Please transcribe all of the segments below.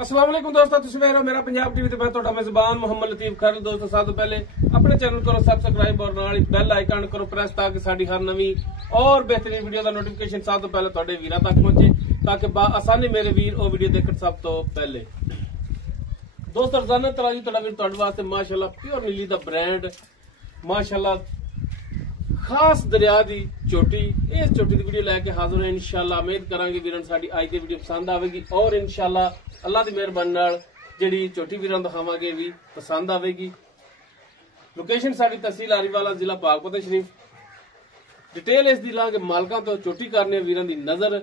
अस्सलाम वालेकुम दोस्तों, तुसीं वेख रहे हो मेरा पंजाब टीवी ते मैं तुहाडा मेजबान मोहम्मद लतीफ खैर। दोस्तों सब तो पहले अपने चैनल करो सब्सक्राइब और नाल बेल आइकन करो प्रेस ताकि साडी हर नवी और बेहतरीन वीडियो का नोटिफिकेशन सब तो पहले तुहाडे वीरां तक पहुंचे, ताकि आसानी मेरे वीर वो वीडियो देखण सब तो पहले। दोस्तों रोजाना तरह जी तुहाडा वीर तुहाडे वास्ते माशाअल्लाह प्योर नीली दा ब्रांड माशाअल्लाह खास दरिया दी चोटी, इस चोटी की वीडियो लैके हाजिर है। इंशाअल्लाह उम्मीद करांगे वीरन साडी अज दी वीडियो पसंद आवेगी और इंशाअल्लाह अल्लाह दी मेहरबानी नाल जिहड़ी चोटी वीरन दिखावांगे भी पसंद आवेगी। लोकेशन साडी तहसील आरीवाला जिला पाकपत शरीफ। डिटेल इस दी लांगे मालकां तो चोटी करने वीरन दी नजर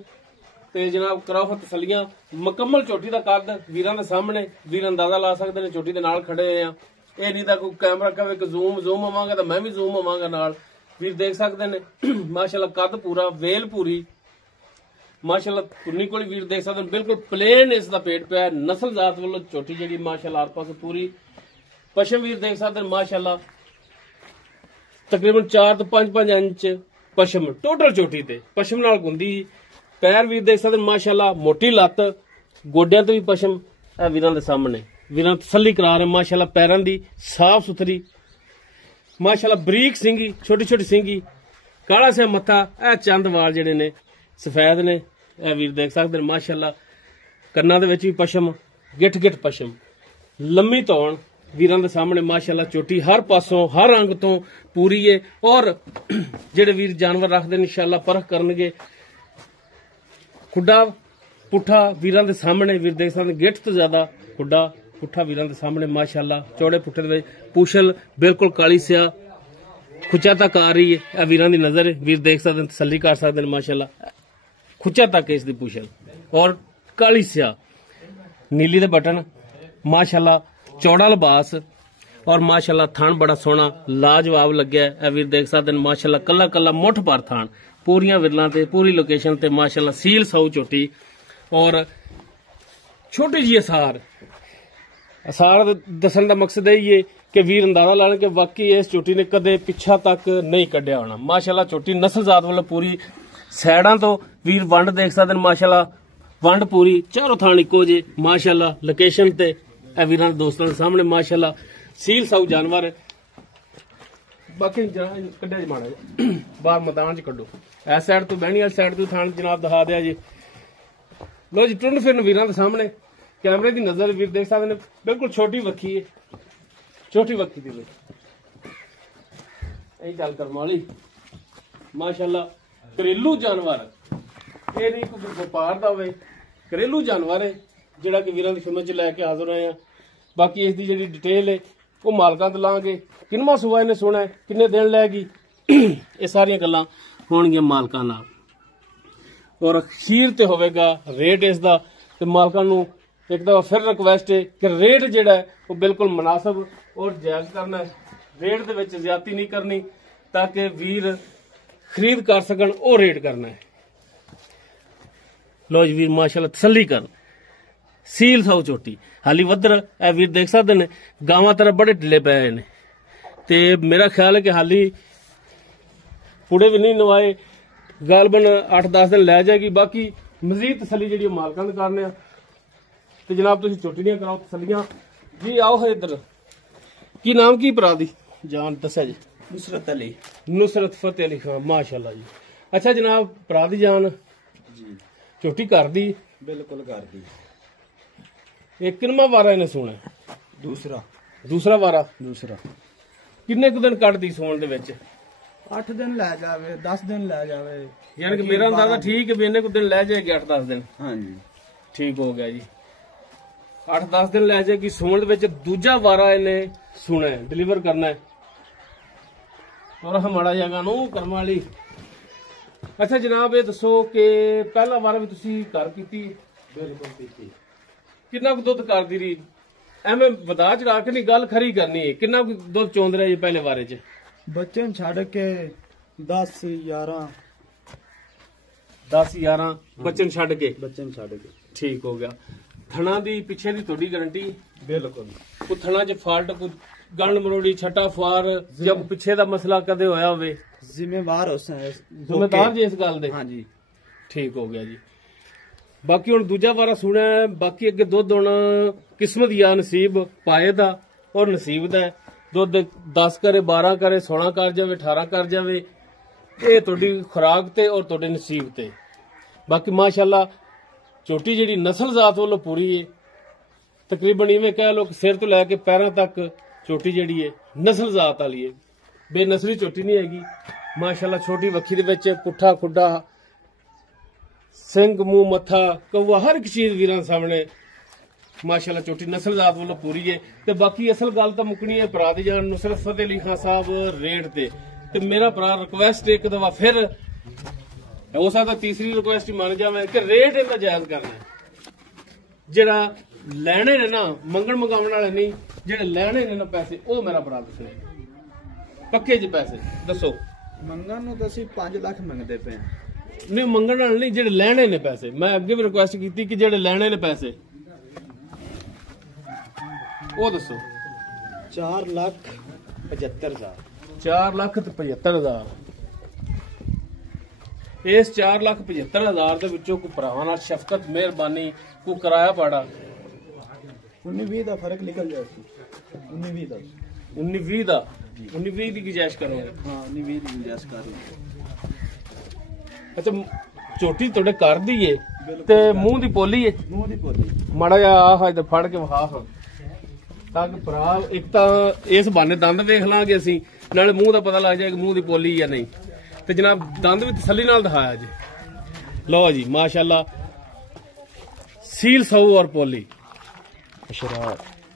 ते जनाब कराओ तसलियां। मुकम्मल चोटी दा कद वीरां दे सामने वीर अंदाजा ला सकदे ने, चोटी दे नाल खड़े आ। ये नहीं तां कोई कैमरा कहे कि जूम होवांगा तां मैं भी जूम होवांगा नाल, वीर देख सकते ने। माशाअल्लाह कद पूरा, वेल पूरी माशाअल्लाह कुन्नी कोली वीर देख सकते हैं। बिल्कुल प्लेन इसका पेट पे है। नस्ल जात वालों चोटी जी माशाअल्लाह आर पास पूरी पशम वीर देख सकते हैं। माशाअल्लाह तकरीबन 4 तो 5 इंच पशम टोटल चोटी ते पशम नाल गुंदी। पैर वीर देख सकते हैं माशाअल्लाह मोटी लत्त, गोडियां ते भी पशम है वीरां दे सामने। वीरां तसल्ली करा रहे माशाअल्लाह पैरां दी साफ सुथरी माशाअल्लाह बरीक सिंगी, छोटी छोटी सिंगी, काला सा मत्था, ए चंद वाल जेडे ने सफेद ने, ए वीर देख सकते हैं माशाअल्लाह। कन्ना दे विच भी पशम, गिठ गिठ पशम, लम्मी धौन वीरां दे सामने माशाअल्लाह। चोटी हर पासों हर अंग तो पूरी है और जेडे वीर जानवर रखदे ने इंशाअल्लाह परख करनगे। खुड्डा पुट्ठा वीरां दे सामने वीर देख सकते गिठ तो ज्यादा खुड्डा पुट्ठा वीरां दे सामने माशाअल्लाह। चौड़े पुट्ठे दे पूछल बिल्कुल काली सिया खुचा तक आ रही है, ए वीरां दी नजर वीर देख सकते हैं, तसल्ली कर सकते हैं माशाअल्लाह। खुचा तक है इसकी पूछल और काली सिया नीली दे बटन माशाअल्लाह। चौड़ा लिबास और माशाअल्लाह थान बड़ा सोहना लाजवाब लग्या है, ए वीर देख सकते हैं माशाअल्लाह। कला कला मुठ भर थान पूरियां विरलां ते पूरी लोकेशन ते माशाअल्लाह। सील साऊ चोटी और छोटी जी असार दसन का मकसद यही है कि वीर अंदाजा लाने के वाकई इस चोटी ने कदे पिछा तक नहीं कढ़िया होना माशाअल्लाह। चोटी नस्ल जात वालों पूरी सैडां तो वीर वंड देख सकते हैं माशाअल्लाह। वंड पूरी चारों थान इको जे माशाअल्लाह। लोकेशन ते वीरां दोस्तों के सामने माशाअल्लाह सील साऊ जानवर है। बाकी कढ़िया जी माड़ा बाहर मैदान च कड्डो, इस साइड तो बहनी वाली साइड तो थान जनाब दिखा दिया जी। लो जी टुंड फिरन वीरां दे सामने कैमरे की नजर वीर देख सकते हैं बिल्कुल छोटी वक्खी है, छोटी वक्खी दी यही गल कर माली माशाअल्लाह। घरेलू जानवर ये नहीं कोई व्यापार का होवे, घरेलू जानवर है जिहड़ा कि वीरां दी खिदमत च लैके हाजिर होए हैं। बाकी इसकी जी डिटेल है वो मालकां तो लांगे, किनवा सूबा इन्हें सोना है, किन्ने दिन लैगी, ये सारियां गल्लां होणगियां मालकां नाल। और अखीर ते होवेगा रेट इसदा ते मालकां नूं एक दफा फिर रिक्वेस्ट है कि रेट जिहड़ा है वो बिल्कुल मुनासिब और जायज करना है। रेट दे विच ज्यादती नहीं करनी ताकि वीर खरीद कर सकन, वो रेट करना है। लो जी वीर माशाअल्लाह तसल्ली कर सील साऊ चोटी हाली वधर ए वीर देख सकते ने। गावां तरह बड़े ढिले पे ने ते मेरा ख्याल है कि हाली पुड़े भी नहीं नवाए, गालबन 8-10 दिन लै जाएगी। बाकी मजीद तसल्ली जी मालकां दे करने तो जनाब तुम चोटी दियां कराओ तसलियां जी। आओ है इधर, की नाम की भरा दी जान दस्या जी? नुसरत अली। नुसरत फतेह अली खान माशाअल्लाह जी। अच्छा जनाब भरा दी जान जी चोटी कर दी? बिल्कुल कर दी। एक किनवा वारा इन्हें सोना? दूसरा वारा। किन्ने कुछ दिन कट दी सोन दे विच? 8 दिन लै जावे, 10 दिन लै जावे। यानी कि मेरा अंदाजा ठीक है भी इन्ने कुछ दिन लै जाएगी 8-10 दिन। हाँ जी ठीक हो गया जी। 8-10 दिन लै जाएगी सोन दे विच। दूजा वारा इन्हें सुना है, डिलीवर करना है और माड़ा जगह नू करम वाली। अच्छा जनाब ये दसो कि पहला वारा भी तुसी घर कीती? बिल्कुल कीती। किन्ना कु दुध करदी रही? एवें वधा चढ़ा के नहीं गल खरी करनी है। किन्ना कु दुध चोंद रहे जी पहले वारे च? बच्चन छड़ के 10-11 बच्चन छड़ के। ठीक हो गया। थना दी पिछे दी थोड़ी गारंटी? बिल्कुल। कोई थना च फाल्ट, कोई गंड मरोड़ी, छटा फार जब पिछे दा मसला कदे होया होवे? जिम्मेदार हो जिम्मेदार जी इस गल दे? हाँ जी ठीक हो गया जी। ਬਾਕੀ ਹੁਣ ਦੂਜਾ ਵਾਰਾ ਸੁਣਿਆ, ਬਾਕੀ ਅੱਗੇ ਦੁੱਧ ਹੁਣ ਕਿਸਮਤ ਜਾਂ ਨਸੀਬ ਪਾਏ ਦਾ ਔਰ ਨਸੀਬ ਦਾ ਹੈ। ਦੁੱਧ 10 ਕਰੇ, 12 ਕਰੇ, 16 ਕਰ ਜਾਵੇ, 18 ਕਰ ਜਾਵੇ, ਇਹ ਤੁਹਾਡੀ ਖੁਰਾਕ ਤੇ ਔਰ ਤੁਹਾਡੇ ਨਸੀਬ ਤੇ। ਬਾਕੀ ਮਾਸ਼ਾਅੱਲਾ ਝੋਟੀ ਜਿਹੜੀ ਨਸਲ ਜ਼ਾਤ ਵੱਲੋਂ ਪੂਰੀ ਹੈ, ਤਕਰੀਬਨ ਇਵੇਂ ਕਹਿ ਲੋ ਕਿ ਸਿਰ ਤੋਂ ਲੈ ਕੇ ਪੈਰਾਂ ਤੱਕ ਝੋਟੀ ਜਿਹੜੀ ਹੈ ਨਸਲ ਜ਼ਾਤ ਵਾਲੀ ਹੈ, ਬੇਨਸਲੀ ਝੋਟੀ ਨਹੀਂ ਹੈਗੀ। ਮਾਸ਼ਾਅੱਲਾ ਛੋਟੀ ਵੱਖੀ ਦੇ ਵਿੱਚ ਪੁੱਠਾ ਖੁੱਡਾ, ਸਿੰਘ, ਮੂੰਹ, ਮੱਥਾ, ਕਊਆ, ਹਰ ਇੱਕ ਚੀਜ਼ ਵੀਰਾਂ ਸਾਹਮਣੇ ਮਾਸ਼ਾਅੱਲਾ ਝੋਟੀ ਨਸਲ ਜ਼ਾਤ ਵੱਲੋਂ ਪੂਰੀ ਹੈ। ਤੇ ਬਾਕੀ ਅਸਲ ਗੱਲ ਤਾਂ ਮੁੱਕਣੀ ਹੈ ਭਰਾ ਦੀ ਜਾਨ ਨੁਸਰਤ ਫਤਿਹ ਅਲੀ ਖਾਨ ਸਾਹਿਬ ਰੇਡ ਤੇ ਮੇਰਾ ਭਰਾ ਰਿਕੁਐਸਟ ਇੱਕ ਦਫਾ ਫਿਰ ਹੋ ਸਕਦਾ ਤੀਸਰੀ ਰਿਕੁਐਸਟ ਹੀ ਮੰਨ ਜਾਵੇ ਕਿ ਰੇਟ ਇਹਦਾ ਜਾਇਜ਼ ਕਰਨਾ ਹੈ। ਜਿਹੜਾ ਲੈਣੇ ਨੇ ਨਾ, ਮੰਗਣ ਮੰਗਾਉਣ ਵਾਲੇ ਨਹੀਂ, ਜਿਹੜੇ ਲੈਣੇ ਨੇ ਨਾ ਪੈਸੇ, ਉਹ ਮੇਰਾ ਭਰਾ ਦੱਸਣੇ ਪੱਕੇ ਚ ਪੈਸੇ ਦੱਸੋ। ਮੰਗਣ ਨੂੰ ਤਾਂ ਅਸੀਂ 5 ਲੱਖ ਮੰਗਦੇ ਪਏ ਹਾਂ। ਨਹੀਂ ਮੰਗਣ ਵਾਲੇ ਨਹੀਂ, ਜਿਹੜੇ ਲੈਣੇ ਨੇ ਪੈਸੇ। ਮੈਂ ਅੱਗੇ ਵੀ ਰਿਕੁਐਸਟ ਕੀਤੀ ਕਿ ਜਿਹੜੇ ਲੈਣੇ ਨੇ ਪੈਸੇ ਉਹ ਦੱਸੋ। 4,75,000। 4,75,000। ਇਸ 4,75,000 ਦੇ ਵਿੱਚੋਂ ਕੋਈ ਭਰਾਵਾਂ ਨਾਲ ਸ਼ਫਕਤ, ਮਿਹਰਬਾਨੀ, ਕੋਈ ਕਿਰਾਇਆ ਪਾੜਾ 19-20 ਦਾ ਫਰਕ ਨਿਕਲ ਜਾਏ। 19-20 ਦਾ 19-20 ਦਾ 19-20 ਦੀ ਗੁੰਜਾਇਸ਼ ਕਰੋਗੇ? ਹਾਂ 19-20 ਦੀ ਗੁੰਜਾਇਸ਼ ਕਰ ਲਓ। ਅੱਛਾ ਝੋਟੀ ਤੁਹਾਡੇ ਘਰ ਦੀ ਏ ਤੇ ਮੂੰਹ ਦੀ ਪੋਲੀ ਏ? ਮੂੰਹ ਦੀ ਪੋਲੀ। ਮਾੜਾ ਜਿਹਾ ਆਹ ਇਹਦੇ ਫੜ ਕੇ ਵਿਖਾ ਹਾਂ ਤਾਂ ਕਿ ਭਰਾ ਇੱਕ ਤਾਂ ਇਸ ਬਹਾਨੇ ਦੰਦ ਵੇਖ ਲਾਂਗੇ ਅਸੀਂ, ਨਾਲੇ ਮੂੰਹ ਦਾ ਪਤਾ ਲੱਗ ਜਾਏਗਾ ਮੂੰਹ ਦੀ ਪੋਲੀ ਜਾਂ ਨਹੀਂ। ਤੇ ਜਨਾਬ ਦੰਦ ਵੀ ਤਸੱਲੀ ਨਾਲ ਦਿਖਾਇਆ ਜੀ। ਲਓ ਜੀ ਮਾਸ਼ਾਅੱਲਾ ਸੀਲ ਸੌ ਔਰ ਪੋਲੀ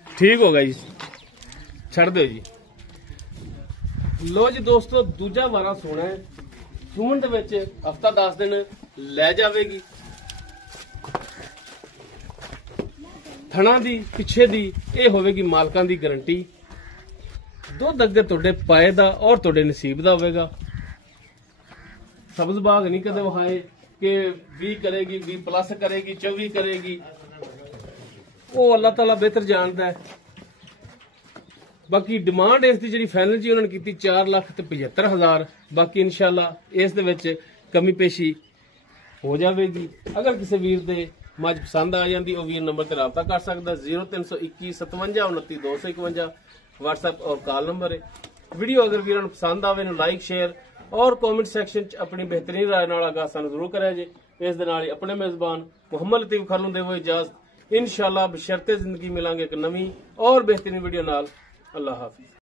ਠੀਕ ਹੋ ਗਿਆ ਜੀ, ਛੱਡ ਦਿਓ ਜੀ। ਲੋ ਜੀ ਦੋਸਤੋ ਦੂਜਾ ਵਾਰਾ ਸੋਣਾ ਹੈ, ਸੂਣ ਦੇ ਵਿੱਚ ਹਫਤਾ 10 ਦਿਨ ਲੈ ਜਾਵੇਗੀ। ਥਣਾ ਦੀ ਪਿੱਛੇ ਦੀ ਇਹ ਹੋਵੇਗੀ ਮਾਲਕਾਂ ਦੀ ਗਾਰੰਟੀ। ਦੁੱਧ ਅੱਗੇ ਤੁਹਾਡੇ ਪਾਏ ਦਾ ਔਰ ਤੁਹਾਡੇ ਨਸੀਬ ਦਾ ਹੋਵੇਗਾ। ਸਬਜ਼ ਬਾਗ ਨਹੀਂ ਕਦੇ ਵਹਾਏ ਕਿ 20 ਕਰੇਗੀ, 20 ਪਲੱਸ ਕਰੇਗੀ, 24 ਕਰੇਗੀ, ਉਹ ਅੱਲਾਹ ਤਾਲਾ ਬਿਹਤਰ ਜਾਣਦਾ ਹੈ। ਬਾਕੀ ਡਿਮਾਂਡ ਇਸ ਦੀ ਜਿਹੜੀ ਫਾਈਨਲ ਜੀ ਉਹਨਾਂ ਨੇ ਕੀਤੀ 4,75,000। ਬਾਕੀ ਇਨਸ਼ਾਅੱਲਾ ਇਸ ਦੇ ਵਿੱਚ ਕਮੀ ਪੇਸ਼ੀ ਹੋ ਜਾਵੇਗੀ। ਅਗਰ ਕਿਸੇ ਵੀਰ ਦੇ ਮੱਝ ਪਸੰਦ ਆ ਜਾਂਦੀ ਉਹ ਵੀਰ ਨੰਬਰ ਤੇ ਰਾਬਤਾ ਕਰ ਸਕਦਾ। 0321 57 29 251 WhatsApp ਔਰ ਕਾਲ ਨੰਬਰ ਹੈ। ਵੀਡੀਓ ਅਗਰ ਵੀਰਾਂ ਨੂੰ ਪਸੰਦ ਆਵੇ ਨੂੰ ਲਾਈਕ, ਸ਼ੇਅਰ ਔਰ ਕਮੈਂਟ ਸੈਕਸ਼ਨ 'ਚ ਆਪਣੀ ਬਿਹਤਰੀਨ ਰਾਏ ਨਾਲ ਆਗਾਹ ਸਾਨੂੰ ਜ਼ਰੂਰ ਕਰਿਆ ਜੇ। ਇਸ ਦੇ ਨਾਲ ਹੀ ਆਪਣੇ ਮੇਜ਼ਬਾਨ ਮੁਹੰਮਦ ਲਤੀਫ ਖਾਨ ਨੂੰ ਦੇਵੋ ਇਜਾਜ਼ਤ। इंशाल्लाह बशर्ते जिंदगी मिलांगे एक नवी और बेहतरीन वीडियो नाल। अल्लाह हाफिज।